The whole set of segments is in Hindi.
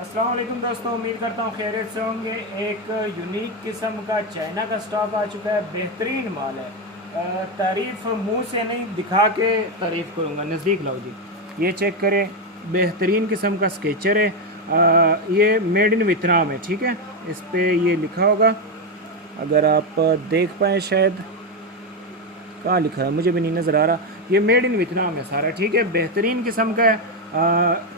अस्सलाम वालेकुम दोस्तों, उम्मीद करता हूँ खैरियत से होंगे। एक यूनिक किस्म का चाइना का स्टॉक आ चुका है, बेहतरीन माल है। तारीफ़ मुंह से नहीं, दिखा के तारीफ़ करूँगा। नज़दीक लाओ जी, ये चेक करें, बेहतरीन किस्म का स्केचर है। ये मेड इन वियतनाम है, ठीक है। इस पर ये लिखा होगा, अगर आप देख पाएँ शायद। कहाँ लिखा है मुझे भी नहीं नज़र आ रहा। ये मेड इन वियतनाम है सारा, ठीक है। बेहतरीन किस्म का है।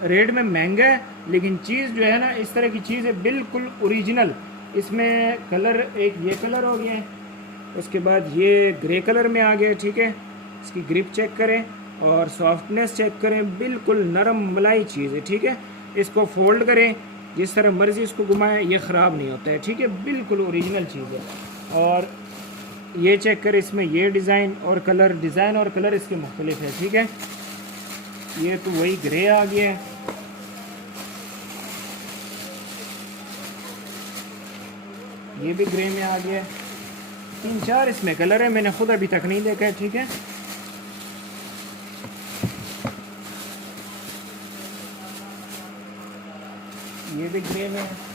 रेट में महंगा है, लेकिन चीज़ जो है ना, इस तरह की चीज़ है, बिल्कुल ओरिजिनल। इसमें कलर, एक ये कलर हो गया है, उसके बाद ये ग्रे कलर में आ गया, ठीक है। इसकी ग्रिप चेक करें और सॉफ्टनेस चेक करें, बिल्कुल नरम मलाई चीज़ है, ठीक है। इसको फोल्ड करें, जिस तरह मर्ज़ी इसको घुमाएं, ये ख़राब नहीं होता है, ठीक है। बिल्कुल ओरिजिनल चीज़ है। और ये चेक करें, इसमें ये डिज़ाइन और कलर, डिज़ाइन और कलर इसके मुख्तलिफ है, ठीक है। ये तो वही ग्रे आ गया है, ये भी ग्रे में आ गया है। 3-4 इसमें कलर है, मैंने खुद अभी तक नहीं देखा है, ठीक है। ये भी ग्रे में है।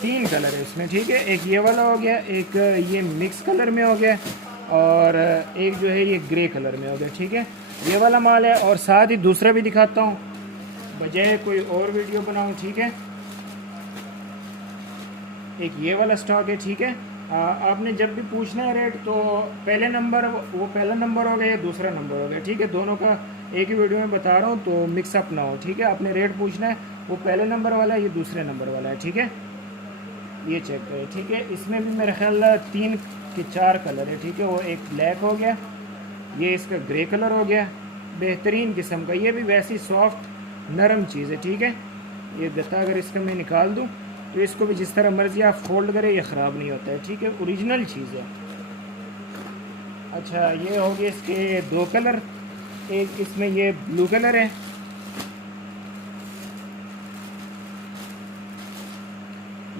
तीन कलर है इसमें, ठीक है। एक ये वाला हो गया, एक ये मिक्स कलर में हो गया, और एक जो है ये ग्रे कलर में हो गया, ठीक है। ये वाला माल है, और साथ ही दूसरा भी दिखाता हूँ, बजाय कोई और वीडियो बनाऊँ, ठीक है। एक ये वाला स्टॉक है, ठीक है। आपने जब भी पूछना है रेट, तो पहले नंबर, वो पहला नंबर हो गया, दूसरा नंबर हो गया, ठीक है। दोनों का एक ही वीडियो में बता रहा हूँ, तो मिक्सअप ना हो, ठीक है। आपने रेट पूछना है, वो पहले नंबर वाला है, ये दूसरे नंबर वाला है, ठीक है। ये चेक करें, ठीक है। इसमें भी मेरे ख्याल 3 के 4 कलर है, ठीक है। वो एक ब्लैक हो गया, ये इसका ग्रे कलर हो गया, बेहतरीन किस्म का। ये भी वैसी सॉफ्ट नरम चीज़ है, ठीक है। ये गत्ता अगर इसका मैं निकाल दूँ, तो इसको भी जिस तरह मर्जी आप फोल्ड करें, ये ख़राब नहीं होता है, ठीक है। ओरिजिनल चीज़ है। अच्छा, ये हो गए इसके 2 कलर। एक इसमें ये ब्लू कलर है,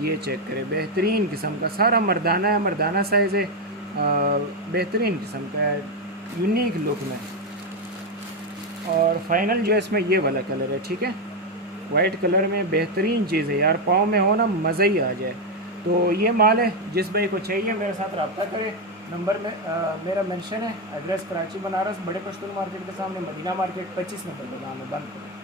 ये चेक करें, बेहतरीन किस्म का, सारा मर्दाना है, मर्दाना साइज़ है। बेहतरीन किस्म का है, यूनिक लुक में। और फाइनल जो है इसमें ये वाला कलर है, ठीक है। वाइट कलर में बेहतरीन चीज़ है यार, पाँव में हो ना मज़ा ही आ जाए। तो ये माल है, जिस भाई को चाहिए मेरे साथ रब्ता करें। नंबर में मेरा मेंशन है। एड्रेस कराची बनारस, बड़े पश्तून मार्केट के सामने, मदीना मार्केट, 25 नंबर दुकान है, बंद करें।